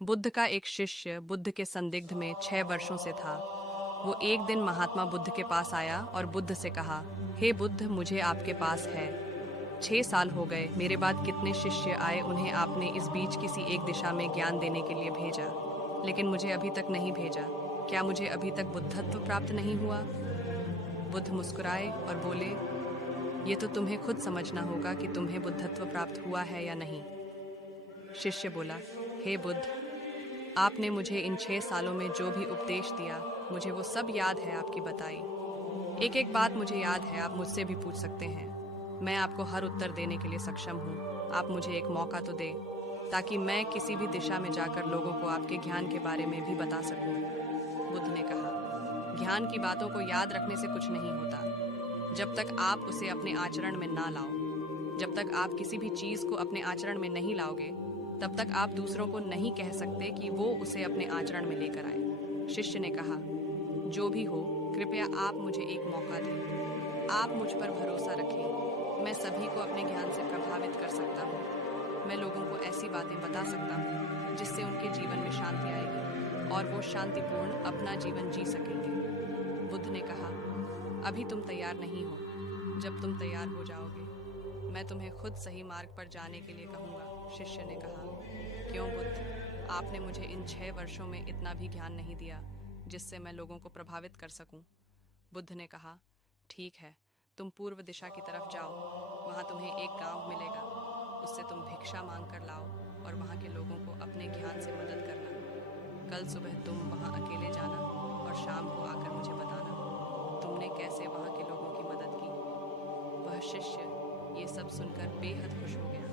बुद्ध का एक शिष्य बुद्ध के संदिग्ध में 6 वर्षों से था। वो एक दिन महात्मा बुद्ध के पास आया और बुद्ध से कहा, हे बुद्ध, मुझे आपके पास है 6 साल हो गए। मेरे बाद कितने शिष्य आए, उन्हें आपने इस बीच किसी एक दिशा में ज्ञान देने के लिए भेजा, लेकिन मुझे अभी तक नहीं भेजा। क्या मुझे अभी तक बुद्धत्व प्राप्त नहीं हुआ? बुद्ध मुस्कुराए और बोले, ये तो तुम्हें खुद समझना होगा कि तुम्हें बुद्धत्व प्राप्त हुआ है या नहीं। शिष्य बोला, हे बुद्ध, आपने मुझे इन 6 सालों में जो भी उपदेश दिया, मुझे वो सब याद है, आपकी बताई एक एक बात मुझे याद है। आप मुझसे भी पूछ सकते हैं, मैं आपको हर उत्तर देने के लिए सक्षम हूँ। आप मुझे एक मौका तो दे, ताकि मैं किसी भी दिशा में जाकर लोगों को आपके ज्ञान के बारे में भी बता सकूं। बुद्ध ने कहा, ज्ञान की बातों को याद रखने से कुछ नहीं होता, जब तक आप उसे अपने आचरण में ना लाओ। जब तक आप किसी भी चीज को अपने आचरण में नहीं लाओगे, तब तक आप दूसरों को नहीं कह सकते कि वो उसे अपने आचरण में लेकर आए। शिष्य ने कहा, जो भी हो, कृपया आप मुझे एक मौका दें। आप मुझ पर भरोसा रखें। मैं सभी को अपने ज्ञान से प्रभावित कर सकता हूँ। मैं लोगों को ऐसी बातें बता सकता हूँ जिससे उनके जीवन में शांति आएगी और वो शांतिपूर्ण अपना जीवन जी सकेंगे। बुद्ध ने कहा, अभी तुम तैयार नहीं हो। जब तुम तैयार हो जाओगे, मैं तुम्हें खुद सही मार्ग पर जाने के लिए कहूँगा। शिष्य ने कहा, क्यों बुद्ध, आपने मुझे इन 6 वर्षों में इतना भी ज्ञान नहीं दिया जिससे मैं लोगों को प्रभावित कर सकूं। बुद्ध ने कहा, ठीक है, तुम पूर्व दिशा की तरफ जाओ। वहाँ तुम्हें एक गांव मिलेगा। उससे तुम भिक्षा मांग कर लाओ और वहाँ के लोगों को अपने ज्ञान से मदद करना। कल सुबह तुम वहाँ अकेले जाना और शाम को आकर मुझे बताना तुमने कैसे वहाँ के लोगों की मदद की। वह शिष्य ये सब सुनकर बेहद खुश हो गया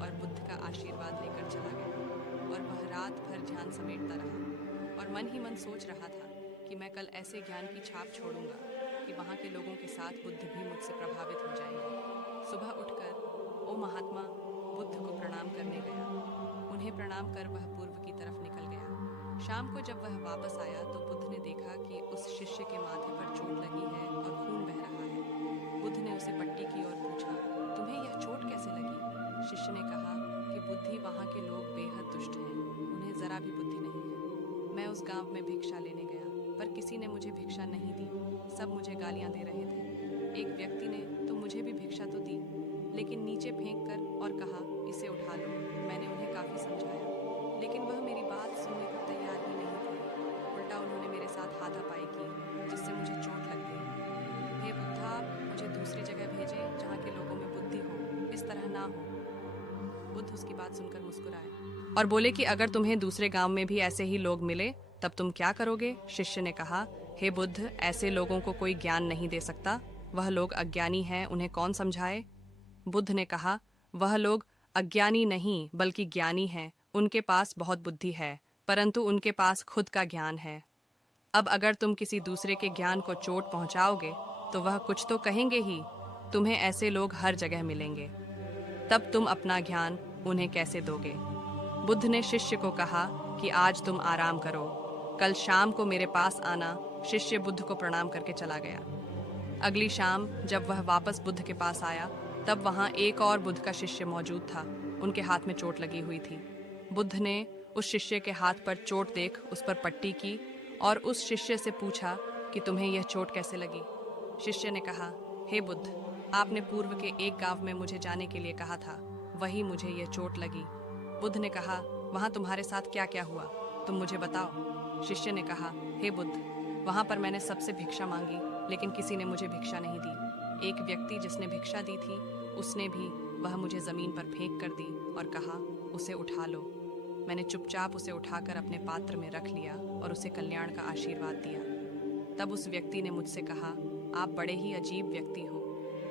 और बुद्ध का आशीर्वाद लेकर चला गया। और वह रात भर ध्यान समेटता रहा और मन ही मन सोच रहा था कि मैं कल ऐसे ज्ञान की छाप छोड़ूंगा कि वहाँ के लोगों के साथ बुद्ध भी मुझसे प्रभावित हो जाएंगे। सुबह उठकर ओ महात्मा बुद्ध को प्रणाम करने गया। उन्हें प्रणाम कर वह पूर्व की तरफ निकल गया। शाम को जब वह वापस आया तो बुद्ध ने देखा कि उस शिष्य के माथे पर चोट लगी है और खून बह रहा है। बुद्ध ने उसे पट्टी की और पूछा, तुम्हें यह चोट कैसे लगी? शिष्य ने कहा कि बुद्धि, वहाँ के लोग बेहद दुष्ट हैं, उन्हें जरा भी बुद्धि नहीं है। मैं उस गांव में भिक्षा लेने गया, पर किसी ने मुझे भिक्षा नहीं दी। सब मुझे गालियां दे रहे थे। एक व्यक्ति ने तो मुझे भी भिक्षा तो दी, लेकिन नीचे फेंक कर और कहा, इसे उठा लो। मैंने उन्हें काफी समझाया, लेकिन वह मेरी बात सुनने को तैयार ही नहीं थे। उल्टा उन्होंने मेरे साथ हाथापाई की, जिससे मुझे चोट लग गई। हे बुद्धा, मुझे दूसरी जगह भेजें जहाँ के लोगों में बुद्धि हो, इस तरह ना हो। बुद्ध उसकी बात सुनकर मुस्कुराए और बोले कि अगर तुम्हें दूसरे गांव में भी ऐसे ही लोग मिले तब तुम क्या करोगे? शिष्य ने कहा, हे बुद्ध, ऐसे लोगों को कोई ज्ञान नहीं दे सकता। वह लोग अज्ञानी हैं, उन्हें कौन समझाए? बुद्ध ने कहा, वह लोग अज्ञानी नहीं बल्कि ज्ञानी हैं। उनके पास बहुत बुद्धि है, परंतु उनके पास खुद का ज्ञान है। अब अगर तुम किसी दूसरे के ज्ञान को चोट पहुंचाओगे तो वह कुछ तो कहेंगे ही। तुम्हें ऐसे लोग हर जगह मिलेंगे, तब तुम अपना ज्ञान उन्हें कैसे दोगे? बुद्ध ने शिष्य को कहा कि आज तुम आराम करो, कल शाम को मेरे पास आना। शिष्य बुद्ध को प्रणाम करके चला गया। अगली शाम जब वह वापस बुद्ध के पास आया, तब वहां एक और बुद्ध का शिष्य मौजूद था। उनके हाथ में चोट लगी हुई थी। बुद्ध ने उस शिष्य के हाथ पर चोट देख उस पर पट्टी की और उस शिष्य से पूछा कि तुम्हें यह चोट कैसे लगी? शिष्य ने कहा, हे बुद्ध, आपने पूर्व के एक गांव में मुझे जाने के लिए कहा था, वही मुझे यह चोट लगी। बुद्ध ने कहा, वहां तुम्हारे साथ क्या क्या हुआ, तुम मुझे बताओ। शिष्य ने कहा, हे बुद्ध, वहां पर मैंने सबसे भिक्षा मांगी, लेकिन किसी ने मुझे भिक्षा नहीं दी। एक व्यक्ति जिसने भिक्षा दी थी, उसने भी वह मुझे जमीन पर फेंक कर दी और कहा, उसे उठा लो। मैंने चुपचाप उसे उठाकर अपने पात्र में रख लिया और उसे कल्याण का आशीर्वाद दिया। तब उस व्यक्ति ने मुझसे कहा, आप बड़े ही अजीब व्यक्ति हो,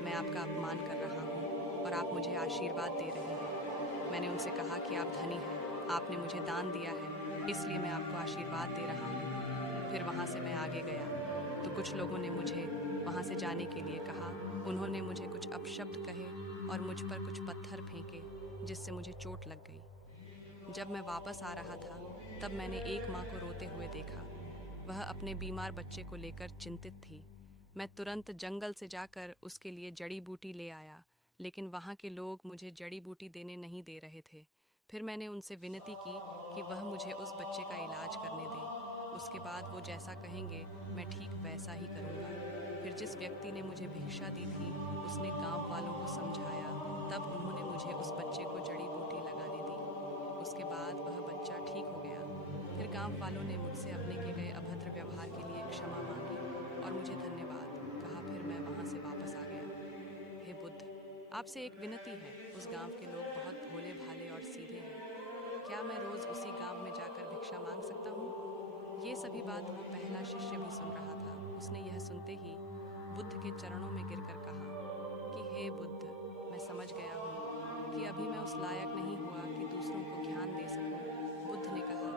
मैं आपका अपमान कर रहा हूँ और आप मुझे आशीर्वाद दे रहे हैं। मैंने उनसे कहा कि आप धनी हैं, आपने मुझे दान दिया है, इसलिए मैं आपको आशीर्वाद दे रहा हूँ। फिर वहाँ से मैं आगे गया तो कुछ लोगों ने मुझे वहाँ से जाने के लिए कहा। उन्होंने मुझे कुछ अपशब्द कहे और मुझ पर कुछ पत्थर फेंके, जिससे मुझे चोट लग गई। जब मैं वापस आ रहा था तब मैंने एक माँ को रोते हुए देखा। वह अपने बीमार बच्चे को लेकर चिंतित थी। मैं तुरंत जंगल से जाकर उसके लिए जड़ी बूटी ले आया, लेकिन वहाँ के लोग मुझे जड़ी बूटी देने नहीं दे रहे थे। फिर मैंने उनसे विनती की कि वह मुझे उस बच्चे का इलाज करने दें। उसके बाद वो जैसा कहेंगे मैं ठीक वैसा ही करूँगा। फिर जिस व्यक्ति ने मुझे भिक्षा दी थी उसने गांव वालों को समझाया, तब उन्होंने मुझे उस बच्चे को जड़ी बूटी लगाने दी। उसके बाद वह बच्चा ठीक हो गया। फिर गांव वालों ने मुझसे अपने किए गए अभद्र व्यवहार के लिए क्षमा मांगी और मुझे धन्यवाद कहा। फिर मैं वहां से वापस आ गया। हे बुद्ध, आपसे एक विनती है। उस गांव के लोग बहुत भोले भाले और सीधे हैं। क्या मैं रोज उसी गांव में जाकर भिक्षा मांग सकता हूँ? ये सभी बात वो पहला शिष्य भी सुन रहा था। उसने यह सुनते ही बुद्ध के चरणों में गिरकर कहा कि हे बुद्ध, मैं समझ गया हूँ कि अभी मैं उस लायक नहीं हुआ कि दूसरों को ज्ञान दे सकूं। बुद्ध ने कहा,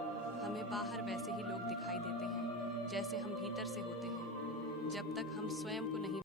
हमें बाहर वैसे ही लोग दिखाई देते हैं जैसे हम भीतर से होते हैं। जब तक हम स्वयं को नहीं